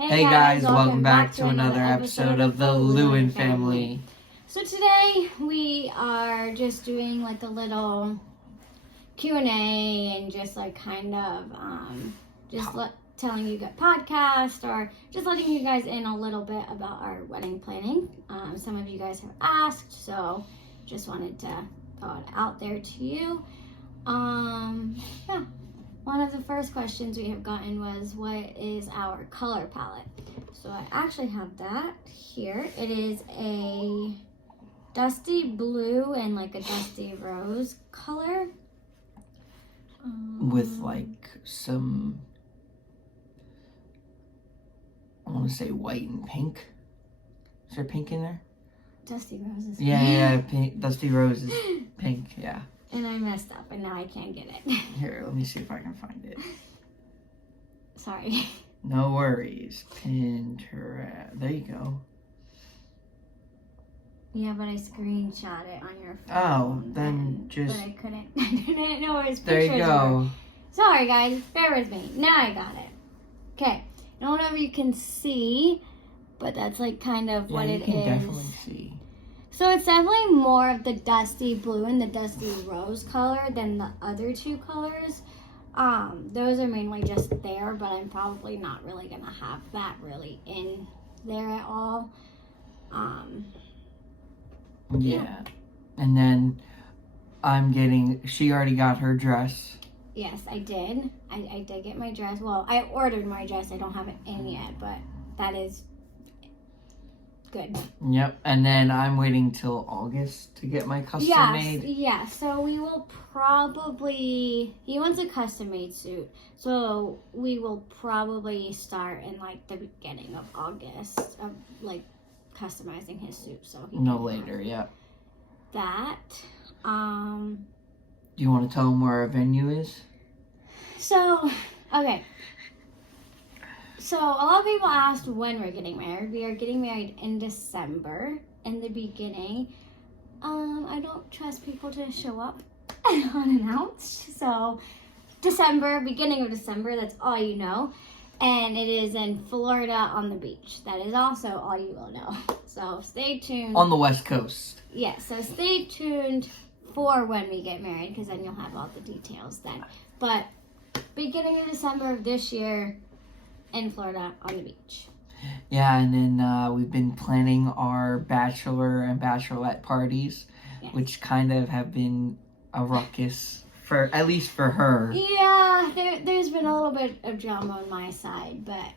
Hey guys, welcome back to another episode of the Lewin family. So today we are just doing like a little Q&A and just like kind of telling you guys podcast or just letting you guys in a little bit about our wedding planning. Some of you guys have asked, so just wanted to throw it out there to you. One of the first questions we have gotten was, what is our color palette? So I actually have that here. It is a dusty blue and like a dusty rose color. With like some, I want to say white and pink. Is there pink in there? Dusty roses. Yeah, pink. Dusty rose is pink, yeah. And I messed up and now I can't get it. Here, let me see if I can find it. Sorry. No worries. Pinterest. There you go. Yeah, but I screenshot it on your phone. Oh, then But I couldn't. I didn't know where his There pictures you go. were. Sorry, guys. Bear with me. Now I got it. Okay. I don't know if you can see, but that's like kind of what it is. You can definitely see. So it's definitely more of the dusty blue and the dusty rose color than the other two colors. Those are mainly just there, but I'm probably not really going to have that really in there at all. Yeah. And then she already got her dress. Yes, I did. I did get my dress. Well, I ordered my dress. I don't have it in yet, but that is good. Yep, and then I'm waiting till August to get my custom made. Yeah, so we will probably, he wants a custom made suit, so we will probably start in like the beginning of August of like customizing his suit, so he No can later, have yep. that. Do you want to tell them where our venue is? So, okay. So, a lot of people asked when we're getting married. We are getting married in December, in the beginning. I don't trust people to show up unannounced. So, December, beginning of December, that's all you know. And it is in Florida on the beach. That is also all you will know. So, stay tuned. On the West Coast. Yeah, so stay tuned for when we get married, because then you'll have all the details then. But, beginning of December of this year, in Florida on the beach. Yeah, and then we've been planning our bachelor and bachelorette parties, yes, which kind of have been a ruckus, at least for her. Yeah, there's been a little bit of drama on my side, but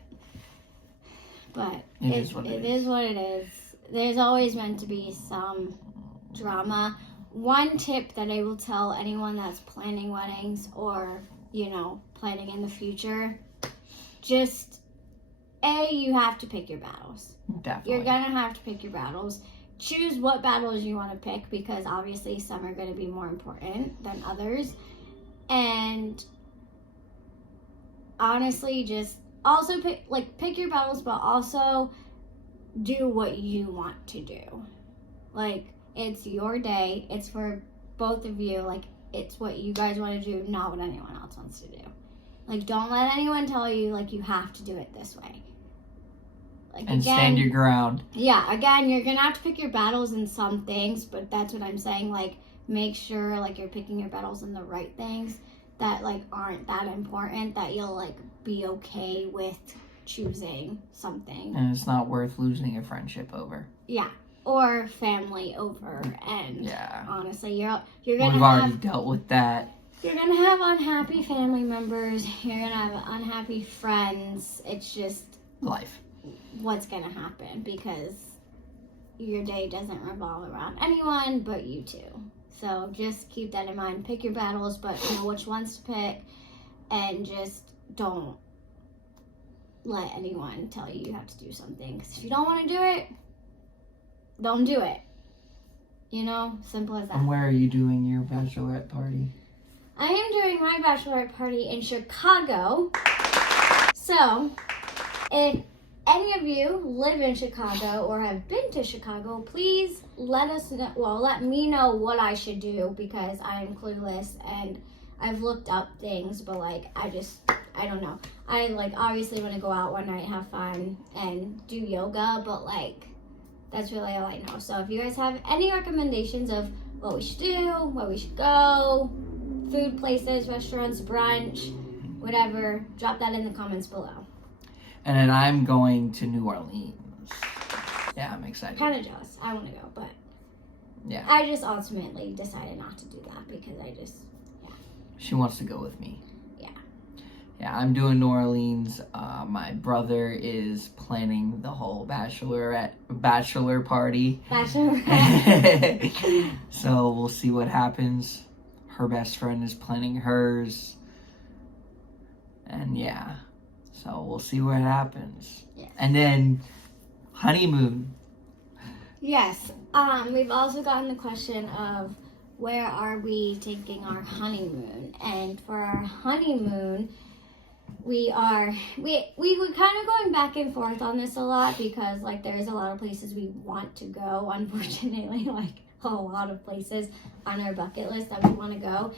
it is what it is. There's always meant to be some drama. One tip that I will tell anyone that's planning weddings or, planning in the future, just, you have to pick your battles. Definitely. You're going to have to pick your battles. Choose what battles you want to pick, because obviously some are going to be more important than others. And honestly, just also pick your battles, but also do what you want to do. Like, it's your day. It's for both of you. Like, it's what you guys want to do, not what anyone else wants to do. Like, don't let anyone tell you, like, you have to do it this way. Like, and again, stand your ground. Yeah, again, you're going to have to pick your battles in some things, but that's what I'm saying. Like, make sure, like, you're picking your battles in the right things that, like, aren't that important, that you'll, like, be okay with choosing something. And it's not worth losing a friendship over. Yeah. Or family over. And yeah, honestly, you're going to have... We've already dealt with that. You're going to have unhappy family members. You're going to have unhappy friends. It's just life. What's going to happen, because your day doesn't revolve around anyone but you two. So just keep that in mind. Pick your battles, but know which ones to pick. And just don't let anyone tell you you have to do something. Because if you don't want to do it, don't do it. Simple as that. And where are you doing your bachelorette party? I am doing my bachelorette party in Chicago. So, if any of you live in Chicago or have been to Chicago, please let me know what I should do, because I am clueless and I've looked up things, but like I I don't know. I like obviously want to go out one night, have fun, and do yoga, but like that's really all I know. So if you guys have any recommendations of what we should do, where we should go, food places, restaurants, brunch, whatever, drop that in the comments below. And then I'm going to New Orleans. Yeah, I'm excited. Kind of jealous. I want to go, but yeah, I just ultimately decided not to do that because she wants to go with me. Yeah. Yeah, I'm doing New Orleans. My brother is planning the whole bachelor party. Bachelorette. So we'll see what happens. Her best friend is planning hers. And yeah, so we'll see what happens. Yes. And then honeymoon. Yes. We've also gotten the question of where are we taking our honeymoon? And for our honeymoon, we were kind of going back and forth on this a lot because like there's a lot of places we want to go. Unfortunately, like a lot of places on our bucket list that we want to go.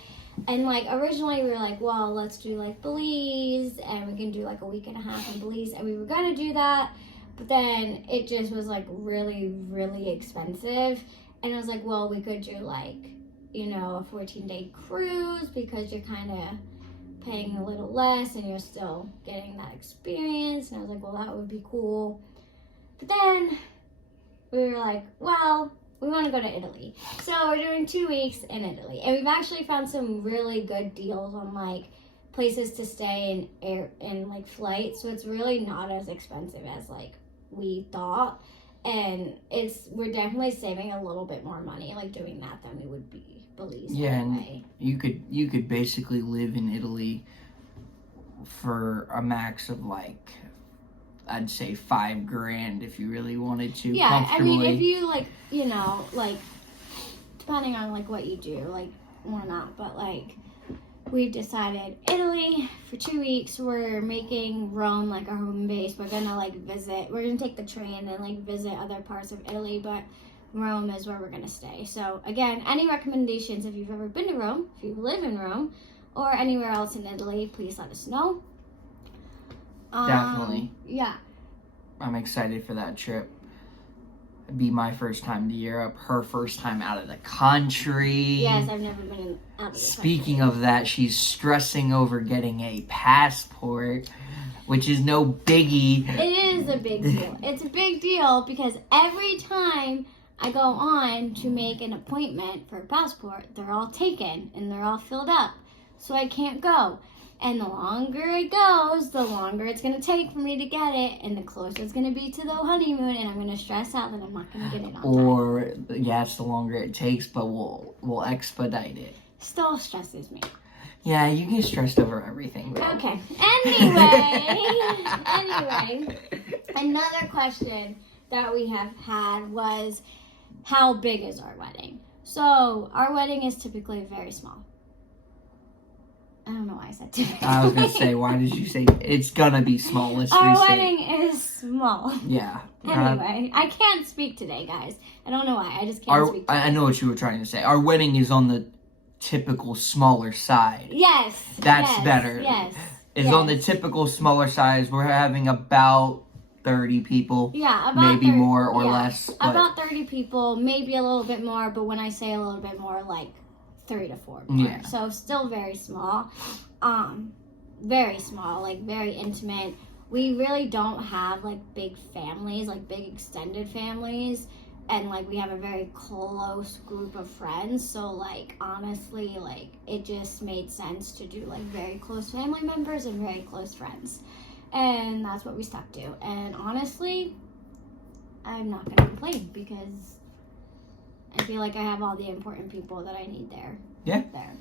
And like originally we were like, well, let's do like Belize and we can do like a week and a half in Belize, and we were gonna do that, but then it just was like really, really expensive. And I was like, well, we could do like, you know, a 14-day cruise because you're kind of paying a little less and you're still getting that experience. And I was like, well, that would be cool. But then we were like, well, we want to go to Italy. So we're doing 2 weeks in Italy. And we've actually found some really good deals on like places to stay and like flights. So it's really not as expensive as like we thought. And we're definitely saving a little bit more money like doing that than we would be Belize. Yeah, anyway. And you could basically live in Italy for a max of like, I'd say $5,000 if you really wanted to. Yeah, I mean, if you like, you know, like depending on like what you do, like or not, but like we've decided Italy for 2 weeks. We're making Rome like our home base. We're gonna like visit. We're gonna take the train and like visit other parts of Italy, but Rome is where we're gonna stay. So again, any recommendations if you've ever been to Rome, if you live in Rome, or anywhere else in Italy, please let us know. Definitely. Yeah. I'm excited for that trip. It'd be my first time to Europe, her first time out of the country. Yes, I've never been out of the Speaking of that, she's stressing over getting a passport, which is no biggie. It is a big deal. It's a big deal because every time I go on to make an appointment for a passport, they're all taken and they're all filled up. So I can't go. And the longer it goes, the longer it's going to take for me to get it. And the closer it's going to be to the honeymoon. And I'm going to stress out that I'm not going to get it on time. Or, yeah, it's the longer it takes, but we'll expedite it. Still stresses me. Yeah, you get stressed over everything, bro. Okay. Anyway, another question that we have had was, how big is our wedding? So our wedding is typically very small. I don't know why I said typically. I was going to say, why did you say it's going to be small? Let's Our restate. wedding is small. Yeah. Anyway, I can't speak today, guys. I don't know why. I just can't speak today. I know what you were trying to say. Our wedding is on the typical smaller side. Yes. That's better. Yes. It's on the typical smaller size. We're having about 30 people. Yeah, about maybe 30, more or less. But about 30 people, maybe a little bit more, but when I say a little bit more, like 3 to 4 more. Yeah. So still very small. Very small, like very intimate. We really don't have like big families, like big extended families. And like we have a very close group of friends. So like honestly, like it just made sense to do like very close family members and very close friends. And that's what we stuck to. And honestly, I'm not going to complain because I feel like I have all the important people that I need there. Yeah. There.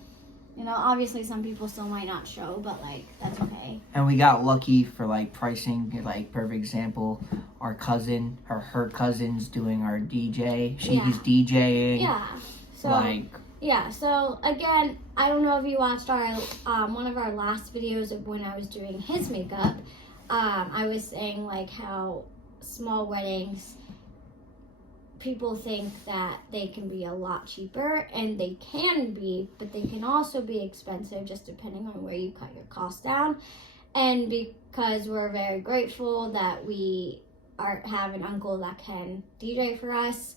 You know, obviously some people still might not show, but like that's okay. And we got lucky for like pricing. Like perfect example, our cousin, her cousin's doing our DJ. She's DJing. Yeah. So like. Yeah. So again, I don't know if you watched our one of our last videos of when I was doing his makeup. I was saying like how small weddings, people think that they can be a lot cheaper, and they can be, but they can also be expensive just depending on where you cut your costs down. And because we're very grateful that we have an uncle that can DJ for us,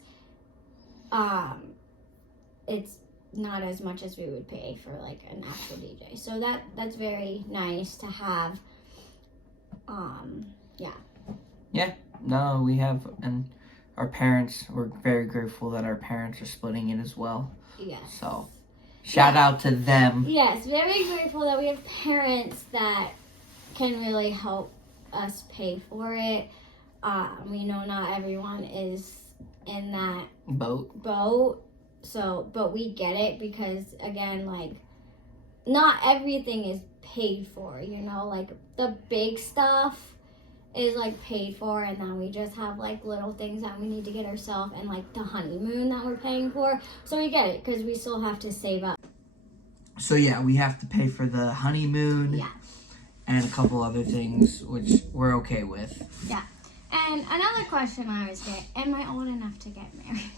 it's not as much as we would pay for like an actual DJ. So that's very nice to have. Yeah, no, we have, and our parents, we're very grateful that our parents are splitting it as well. Yes. So, shout out to them. Yes, very grateful that we have parents that can really help us pay for it. We know not everyone is in that boat. So, but we get it because, again, like, not everything is paid for, you know? Like, the big stuff is, like, paid for, and then we just have, like, little things that we need to get ourselves, and, like, the honeymoon that we're paying for. So we get it because we still have to save up. So, yeah, we have to pay for the honeymoon. Yeah. And a couple other things, which we're okay with. Yeah. And another question I always get, am I old enough to get married?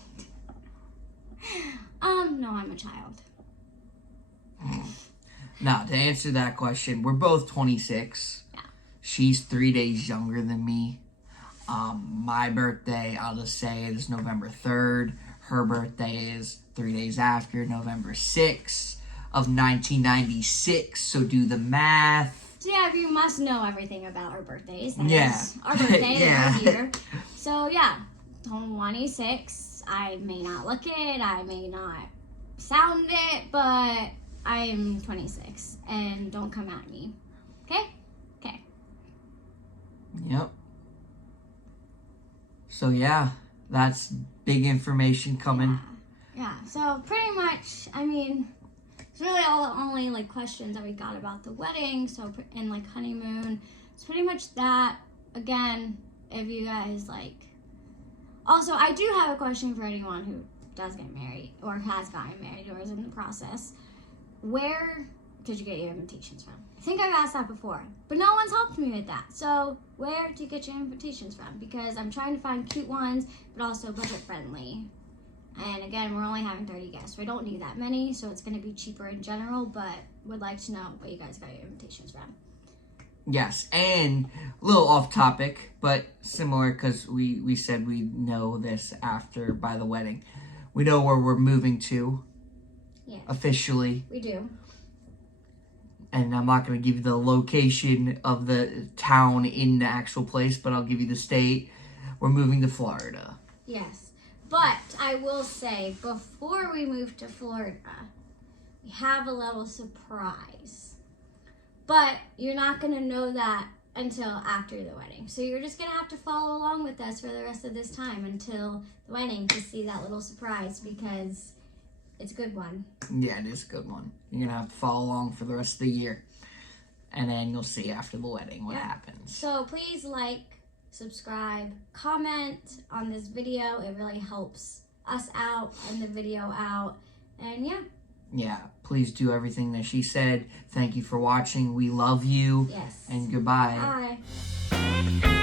No, I'm a child. Now, to answer that question, we're both 26. Yeah. She's 3 days younger than me. My birthday, I'll just say, is November 3rd. Her birthday is 3 days after, November 6th of 1996. So do the math. So yeah, you must know everything about our birthdays. Yeah. Our birthday Yeah. is our year. So yeah, 26. I may not look it, I may not sound it, but I'm 26. And don't come at me. Okay? Okay. Yep. So yeah, that's big information coming. Yeah. So pretty much, I mean, it's really only like questions that we got about the wedding, so and like honeymoon. It's pretty much that. Again, if you guys like. Also, I do have a question for anyone who does get married or has gotten married or is in the process. Where did you get your invitations from? I think I've asked that before, but no one's helped me with that. So where do you get your invitations from? Because I'm trying to find cute ones, but also budget friendly. And again, we're only having 30 guests. So I don't need that many, so it's going to be cheaper in general, but would like to know where you guys got your invitations from. Yes, and a little off topic, but similar because we said we know this after by the wedding. We know where we're moving to. Yes. Officially. We do. And I'm not going to give you the location of the town in the actual place, but I'll give you the state. We're moving to Florida. Yes. But I will say, before we move to Florida, we have a little surprise. But you're not going to know that until after the wedding. So you're just going to have to follow along with us for the rest of this time until the wedding to see that little surprise because it's a good one. Yeah, it is a good one. You're going to have to follow along for the rest of the year. And then you'll see after the wedding what happens. So please like, subscribe, comment on this video. It really helps us out and the video out. And yeah, please do everything that she said. Thank you for watching. We love you. Yes. And goodbye. Bye.